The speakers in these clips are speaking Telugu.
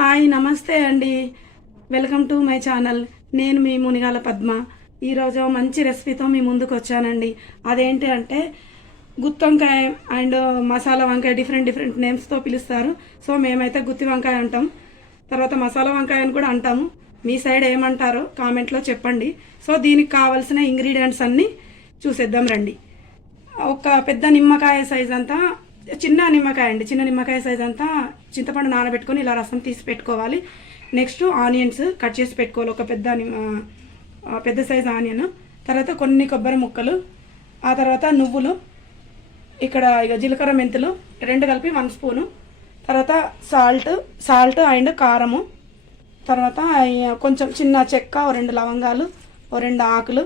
హాయ్ నమస్తే అండి. Welcome to my channel. నేను మీ మునిగాల పద్మ. ఈరోజు మంచి రెసిపీతో మీ ముందుకు వచ్చానండి. అదేంటి అంటే గుత్తి వంకాయ అండ్ మసాలా వంకాయ, డిఫరెంట్ నేమ్స్తో పిలుస్తారు. సో మేమైతే గుత్తి వంకాయ అంటాం, తర్వాత మసాలా వంకాయ అని కూడా అంటాము. మీ సైడ్ ఏమంటారో కామెంట్లో చెప్పండి. సో దీనికి కావాల్సిన ఇంగ్రీడియంట్స్ అన్నీ చూసేద్దాం రండి. ఒక పెద్ద నిమ్మకాయ సైజ్ అంతా, చిన్న నిమ్మకాయ సైజ్ అంతా చింతపండు నానబెట్టుకొని ఇలా రసం తీసి పెట్టుకోవాలి. నెక్స్ట్ ఆనియన్స్ కట్ చేసి పెట్టుకోవాలి, ఒక పెద్ద సైజ్ ఆనియన్. తర్వాత కొన్ని కొబ్బరి ముక్కలు, ఆ తర్వాత నువ్వులు, ఇక్కడ ఇక జీలకర్ర మెంతులు 2 కలిపి 1 స్పూను, తర్వాత సాల్ట్ అండ్ కారము, తర్వాత కొంచెం చిన్న చెక్క, 2 లవంగాలు, 2 ఆకులు,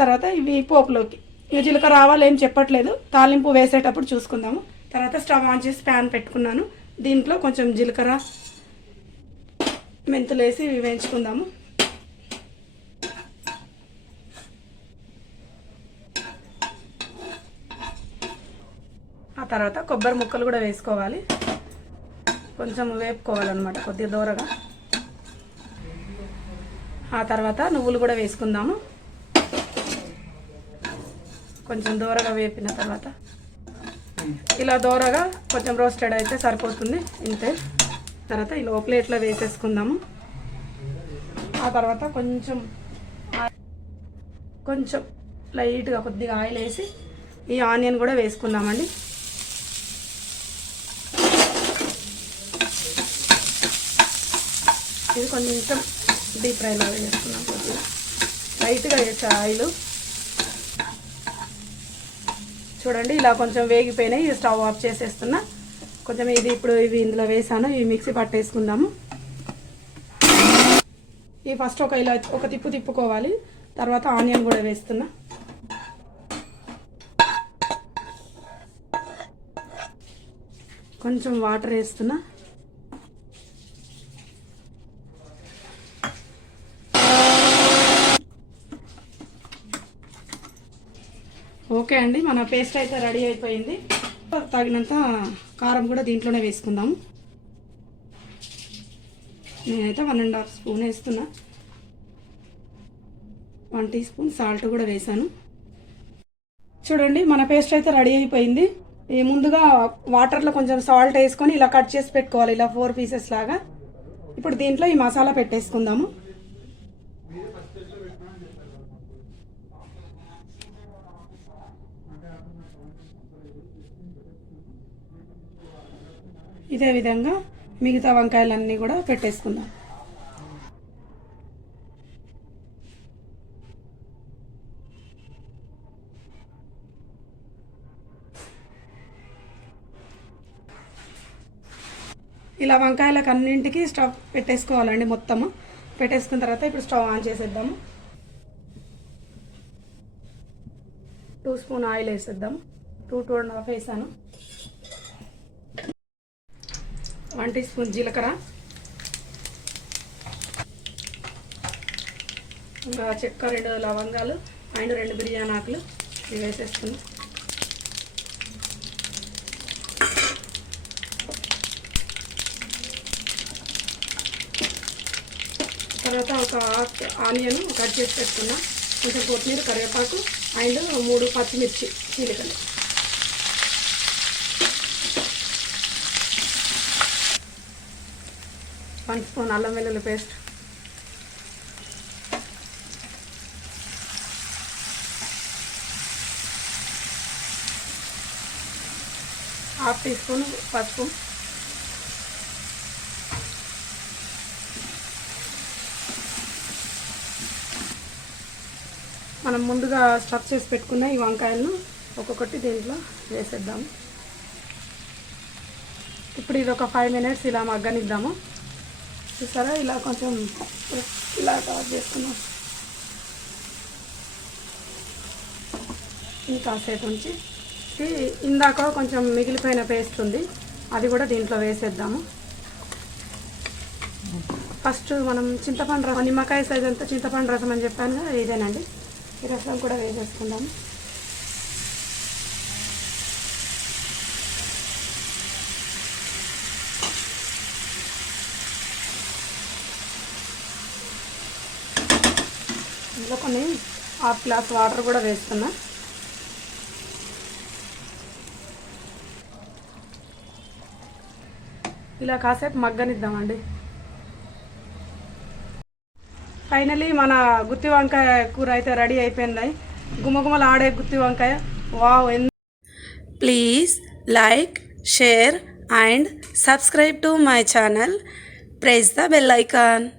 తర్వాత ఇవి పోపులోకి. ఇక జీలకర్ర ఆవాలు ఏం చెప్పట్లేదు, తాలింపు వేసేటప్పుడు చూసుకుందాము. తర్వాత స్టవ్ ఆన్ చేసి ప్యాన్ పెట్టుకున్నాను. దీంట్లో కొంచెం జీలకర్ర మెంతులు వేసి వేయించుకుందాము. ఆ తర్వాత కొబ్బరి ముక్కలు కూడా వేసుకోవాలి, కొంచెం వేపుకోవాలన్నమాట కొద్దిగా దూరగా. ఆ తర్వాత నువ్వులు కూడా వేసుకుందాము. కొంచెం దూరగా వేపిన తర్వాత ఇలా దూరగా కొంచెం రోస్టెడ్ అయితే సరిపోతుంది, ఇంతే. తర్వాత ఇలా ప్లేట్లో వేసేసుకుందాము. ఆ తర్వాత కొంచెం లైట్గా కొద్దిగా ఆయిల్ వేసి ఈ ఆనియన్ కూడా వేసుకుందామండి. ఇది కొంచెం డీప్ ఫ్రై లాగా చేసుకున్నాం, కొద్దిగా లైట్గా వేసే ఆయిల్. చూడండి ఇలా కొంచెం వేగిపోయినాయి, స్టవ్ ఆఫ్ చేసేస్తున్నా. కొంచెం ఇవి ఇందులో వేసాను, ఇవి మిక్సీ పట్టేసుకుందాము. ఇవి ఫస్ట్ ఒక తిప్పుకోవాలి. తర్వాత ఆనియన్ కూడా వేస్తున్నా. కొంచెం వాటర్ వేస్తున్నా. ఓకే అండి, మన పేస్ట్ అయితే రెడీ అయిపోయింది. తగినంత కారం కూడా దీంట్లోనే వేసుకుందాము. నేనైతే 1.5 స్పూన్ వేస్తున్నా. 1 టీ స్పూన్ సాల్ట్ కూడా వేసాను. చూడండి మన పేస్ట్ అయితే రెడీ అయిపోయింది. ముందుగా వాటర్లో కొంచెం సాల్ట్ వేసుకొని ఇలా కట్ చేసి పెట్టుకోవాలి, ఇలా 4 పీసెస్ లాగా. ఇప్పుడు దీంట్లో ఈ మసాలా పెట్టేసుకుందాము. ఇదే విధంగా మిగతా వంకాయలన్నీ కూడా పెట్టేసుకుందాం. ఇలా వంకాయలకు అన్నింటికి స్టవ్ పెట్టేసుకోవాలండి. మొత్తము పెట్టేసుకున్న తర్వాత ఇప్పుడు స్టవ్ ఆన్ చేసేద్దాము. 2 స్పూన్ ఆయిల్ వేసేద్దాము. 2.5 వేసాను. 1 టీ స్పూన్ జీలకర్ర, ఇంకా చెక్క, 2 లవంగాలు అండ్ 2 బిర్యానీ ఆకులు ఇవి వేసేసుకుని, తర్వాత ఒక ఆనియన్ కట్ చేసి పెట్టుకున్నా, కొంచెం కొత్తిమీర, కరివేపాకు అండ్ 3 పచ్చిమిర్చి చీలికలు, వన్ స్పూన్ అల్లం వెల్లుల్లి పేస్ట్, హాఫ్ టీ స్పూన్ పసుపు, మనం ముందుగా స్టఫ్ చేసి పెట్టుకున్న ఈ వంకాయలను ఒక్కొక్కటి దీంట్లో వేసేద్దాము. ఇప్పుడు ఇది ఒక 5 మినిట్స్ ఇలా మగ్గనిద్దాము. చూసారా, ఇలా కొంచెం ఇలా కవర్ చేసుకున్నాం. ఇంకాసేపు ఉంచి ఇందాక కొంచెం మిగిలిపోయిన పేస్ట్ ఉంది, అది కూడా దీంట్లో వేసేద్దాము. ఫస్ట్ మనం చింతపండు రసం, నిమ్మకాయ సైజ్ అంతా చింతపండు రసం అని చెప్పాను కదా, ఇదేనండి. ఈ రసం కూడా వేసేసుకుందాము. ఇందులో కొన్ని హాఫ్ గ్లాస్ వాటర్ కూడా వేస్తున్నా. ఇలా కాసేపు మగ్గనిద్దామండి. ఫైనలీ మన గుత్తి వంకాయ కూర అయితే రెడీ అయిపోయింది. గుమగుమలు ఆడే గుత్తి వంకాయ. Wow! Please like, share and subscribe to my channel. Press the bell icon.